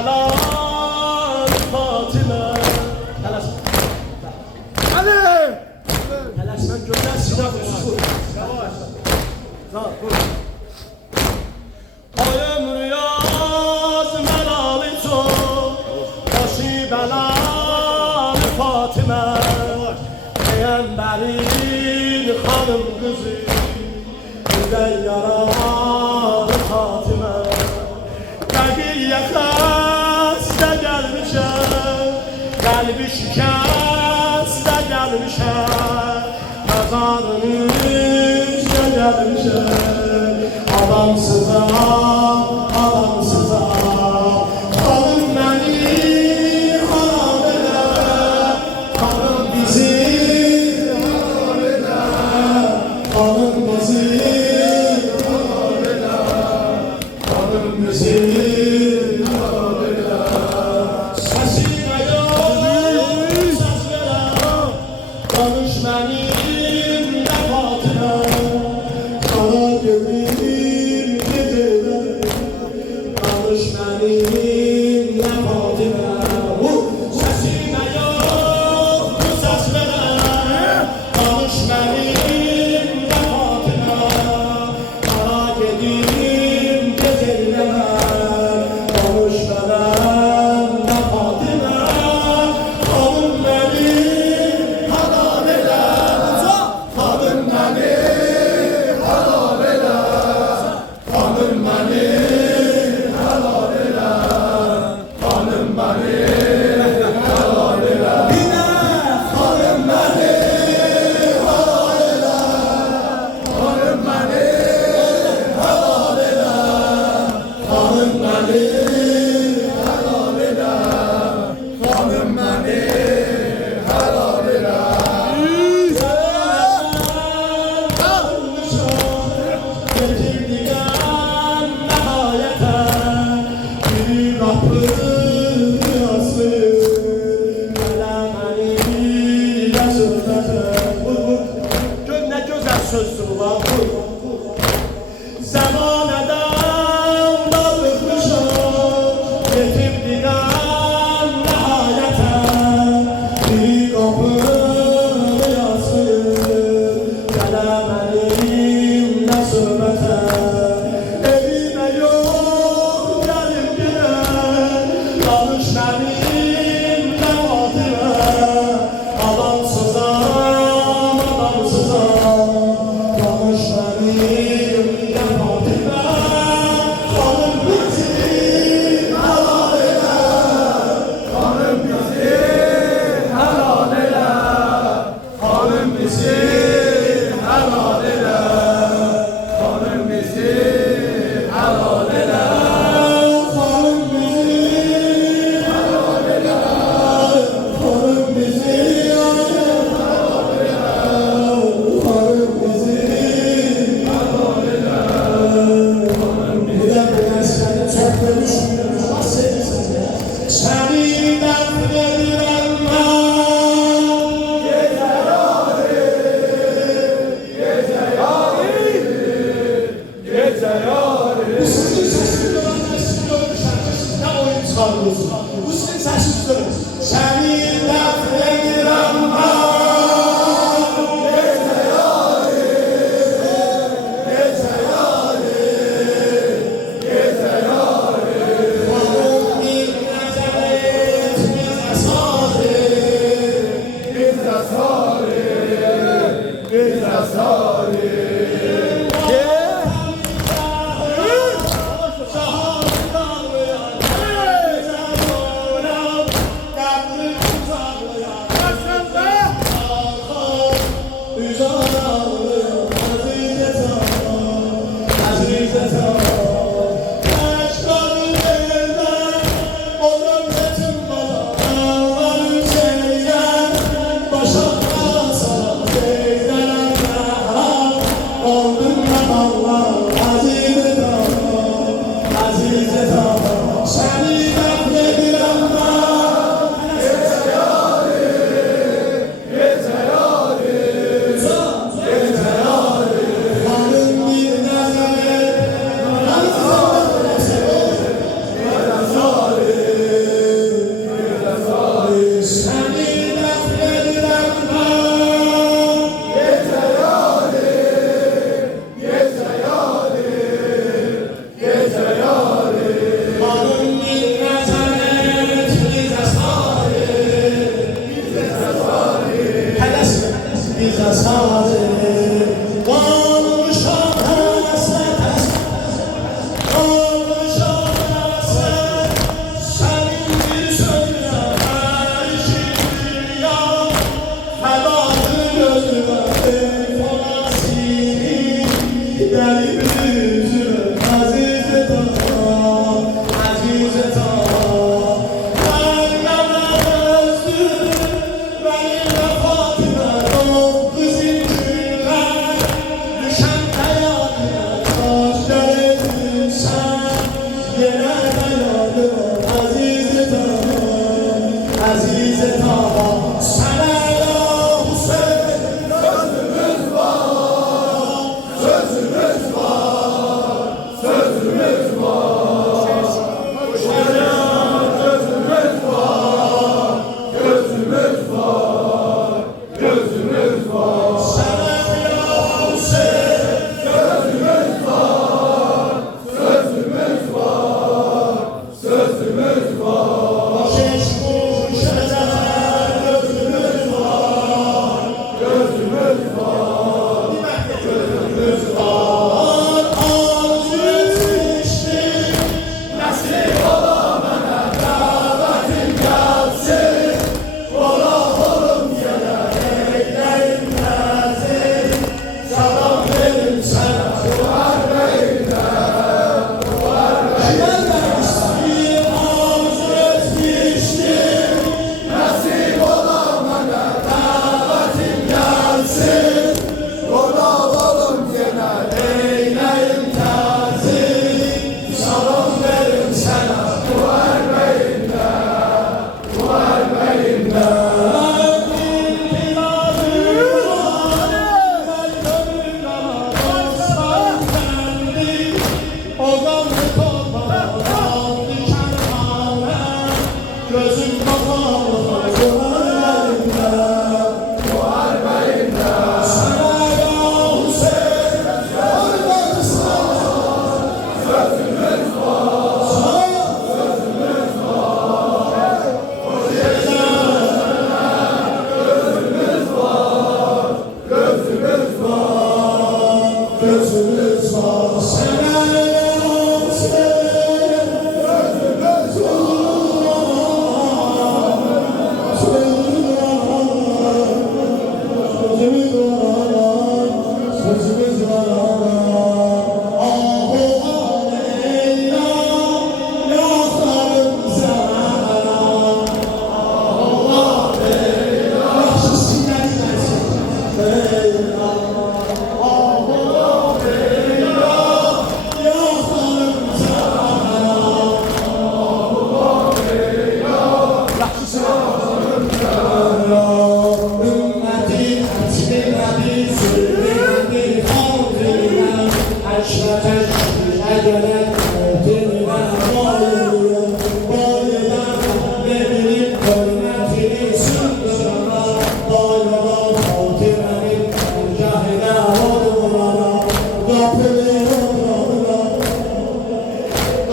بلال فاطمه من جمله سینا بود قایم ریاض ملال تو باشی بلال فاطمه پیامبرین خانم قızı güzel yaralı Fatıma Begiye xəstə gəlmişəm Qəlbi şikəstə gəlmişəm Məzarın üstə gəlmişəm Adamsızam, adamsızam Xanım məni xarab elə Xanım bizi xarab elə Xanım bizi xarab elə Xanım bizi xarab elə Səsinə yox, səs verəm Danış mənimlə Fatıma Sana gönlüm geceler Danış mənimlə Fatıma Səsinə yox, səs verəm Danış mənimlə Fatıma Sana gedim geceler Danış mənimlə Fatıma Xanım məni haram elə Xanım məni haram elə Xanım məni haram elə Xanım məni haram elə Binə xanım məni haram elə Xanım məni haram elə Xanım məni haram elə Xanım məni haram elə Getirdiğim nihayete bir kapı yazdı Mələməniyle söhbətə Gör nə gözəl sözdür bu lan Zəmanədən darıxmışam Getirdiğim nihayete bir kapı yazdı Mələməniyle söhbətə Evimə yox gəlib gələn Danış mənimlə Fatıma Adamsızam, adamsızam Danış mənimlə Fatıma Xanım bizi halal elə Xanım bizi halal elə Xanım bizi halal elə Xanım bizi halal elə Xanım bizi halal elə Xanım bizi halal elə Xanım bizi halal elə Neden ben seni çok görüşmüyorum ama seni nefret ederim ben Bu sizin sesiniz olan sesiniz olan şarkısız ne oyun çıkarıyorsun? Bu sizin sesinizdir. Seni nefret ederim ben gözümüz var. Şeşkuş ezel gözümüz var. Gözümüz var. Gözümüz var. Arzu etmiştim. Nasip olamana davetim gelsin. Ola oğlum yana eyleyim nazir. Salam verin sana duvar beyler. Gözüm kapalı, duvar beyinde. Sana ya Hüseyin, gözümüz var. Gözümüz var. Gözümüz var. Gözümüz var. Gözümüz var. Gözümüz var. Sana ya Hüseyin, gözümüz var. Sözümüz var. Ahu aleyna yakarım sana. Ahu aleyna yaxşı sinirlensin. Ahu aleyna yakarım sana. Ahu aleyna yaxşı sinirlensin. Ümmeti etmedi sürmedi kaldırına. Aşrata şüphedene kaldırına bayılıyor. Bayılan verip hürmetini sündürana. Bayılan kaldırmanın cahine olurana. Kapını odranına.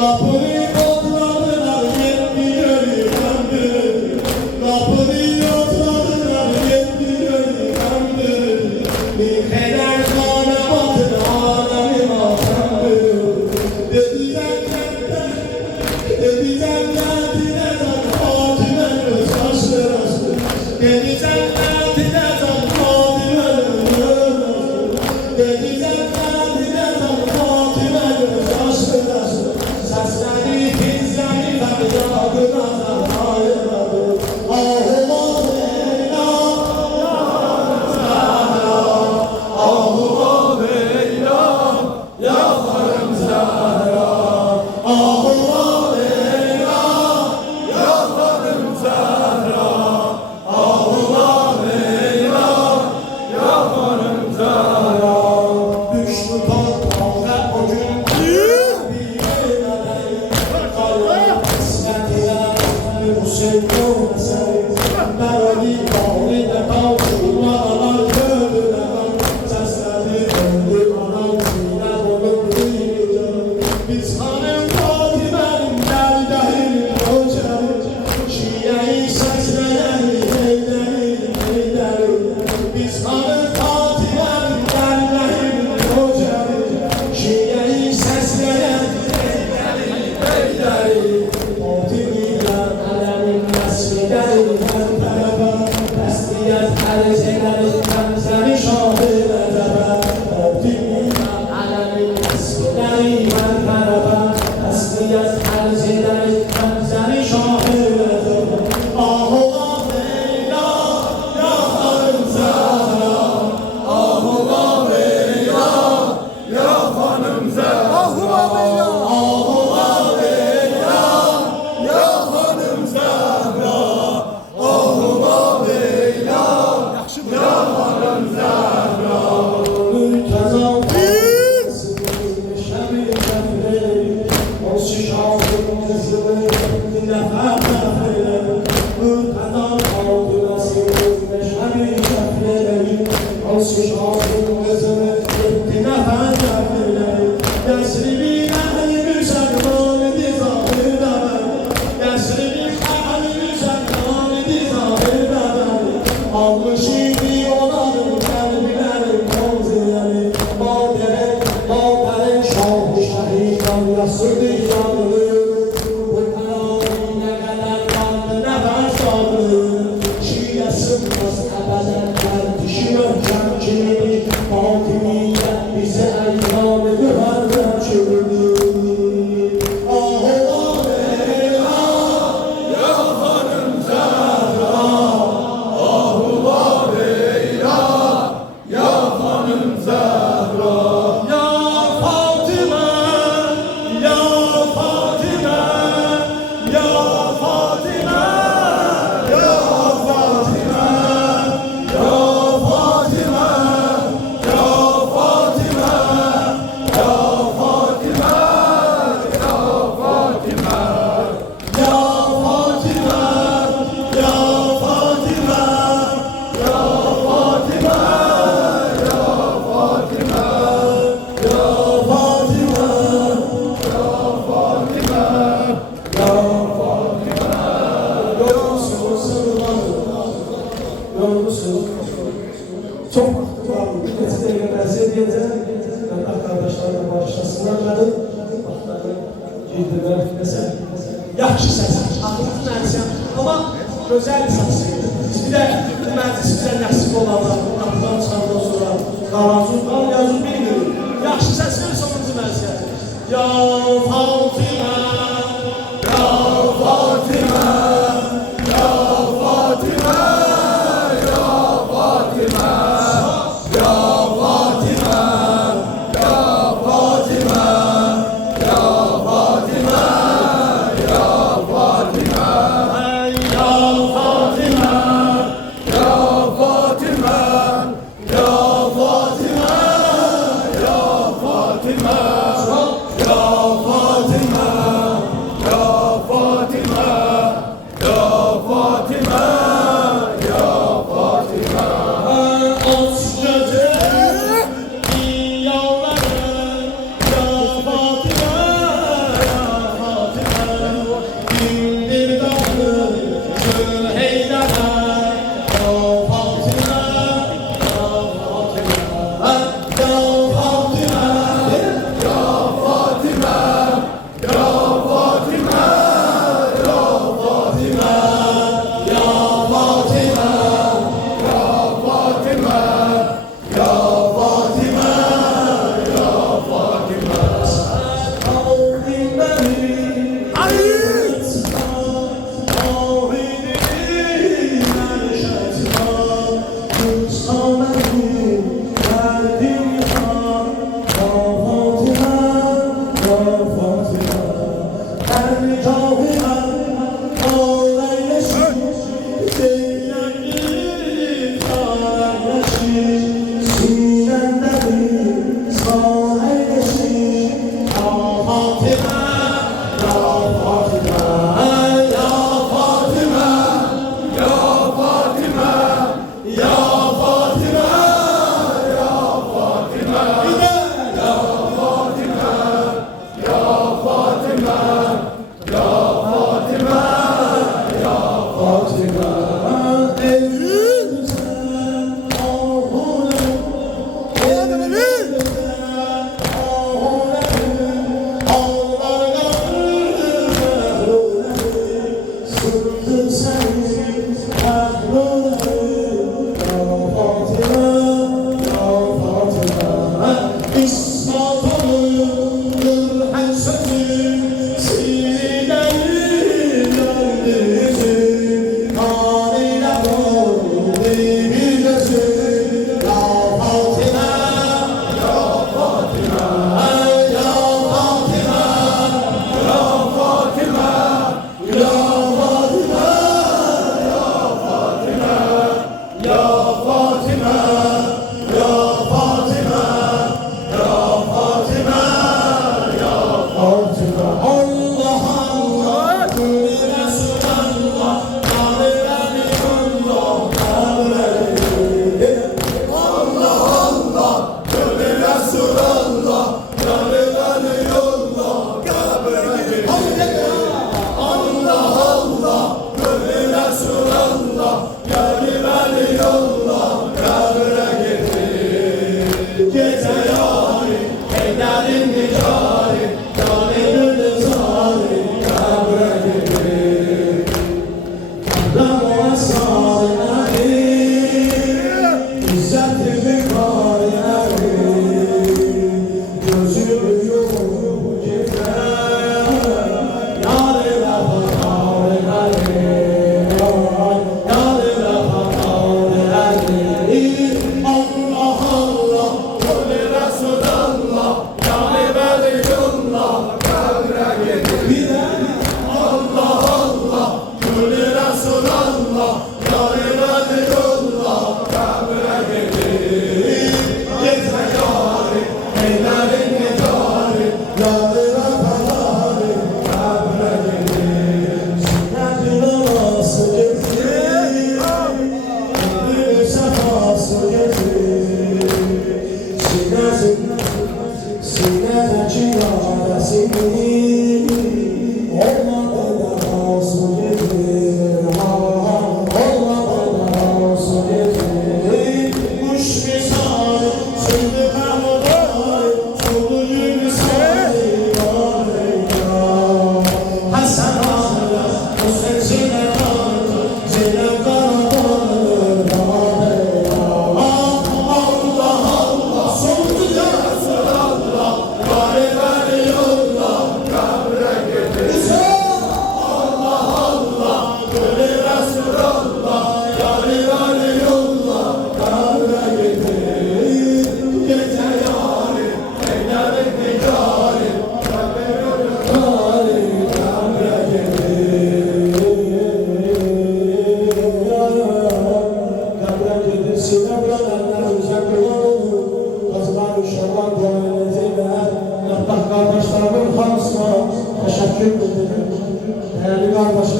Kapını odranına yetti görüyordu. Kapını odranına yetti görüyordu. Bir keder kana batın alemi matemdi. Dediler kendine zan Fatime göz aşırası. Dediler kendine zan Fatime göz aşırası. Dediler kendine zan Fatime göz aşırası. Sesleri tizleri feryadına zan ayırmadı. Ahuma beyna. Ahuma beyna. Yakarım zahra. Ahuma beyna. Yakarım zahra. Ahuma beyna. Yakarım zahra. Düştü torpağa o gün. Bir yemeğe kalır. İsmetine Hüseyin olmasaydı. Ben öyle bağlıyla kavuşmalar gördüler. Sesleri döndü anasıyla bulundu. Biz hanım Fatime'nin dergahını koçarız. Şiye'yi sesleyen eylerim. Biz hanım Fatime'nin dergahını koçarız. Şiye'yi sesleyen eylerim. Fatimi'yle alemin neslileri hem tarafa. Tesliyet erzileri temseri şahı edebe. Fatimi'yle alemin neslileri hem tarafa. Tesliyet erzileri temseri şahı edebe. Ahu aleyna yakarım zahra. Ahu aleyna yakarım zahra. Ahu aleyna. Ahu aleyna yakarım zahra. Ahu aleyna yakarım zahra. Mültezam şemi kefleri. O şişafın kızını nefer kefleri. Mültezam altına sığınmış şemi kefleri. O şişafın kızını nefer kefleri. Teslimine müselman dizahı da ben. Allah'ına bağışlasınlar mənim. Vaxtları girdirlər, nəsə. Yaxşı səs, ağırlık mənsən. Amma gözəl səs. Biz bir də bu məclis bizə nəsib olanlar, qapıdan çıxandan sonra qalanzun, yazın bilmiyorum. Yaxşı səslər sonuncu mənsə. Ya Fatıma, ya Fatıma, ya Fatıma, ya Fatıma, ya Fatıma, ya Fatıma, ya Fatıma, ya Fatıma, ey ya Fatıma, ya Fatıma, ya Fatıma, ya Fatıma, ya Fatıma.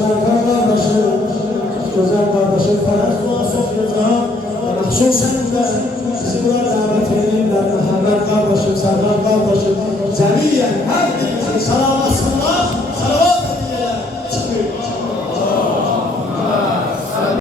Serkan kardeşim, güzel kardeşim Ferhat Dua Sofya'dan, Nakşon sen de bizi buraya davet edeyim. Mehmet kardeşim, Serkan kardeşim,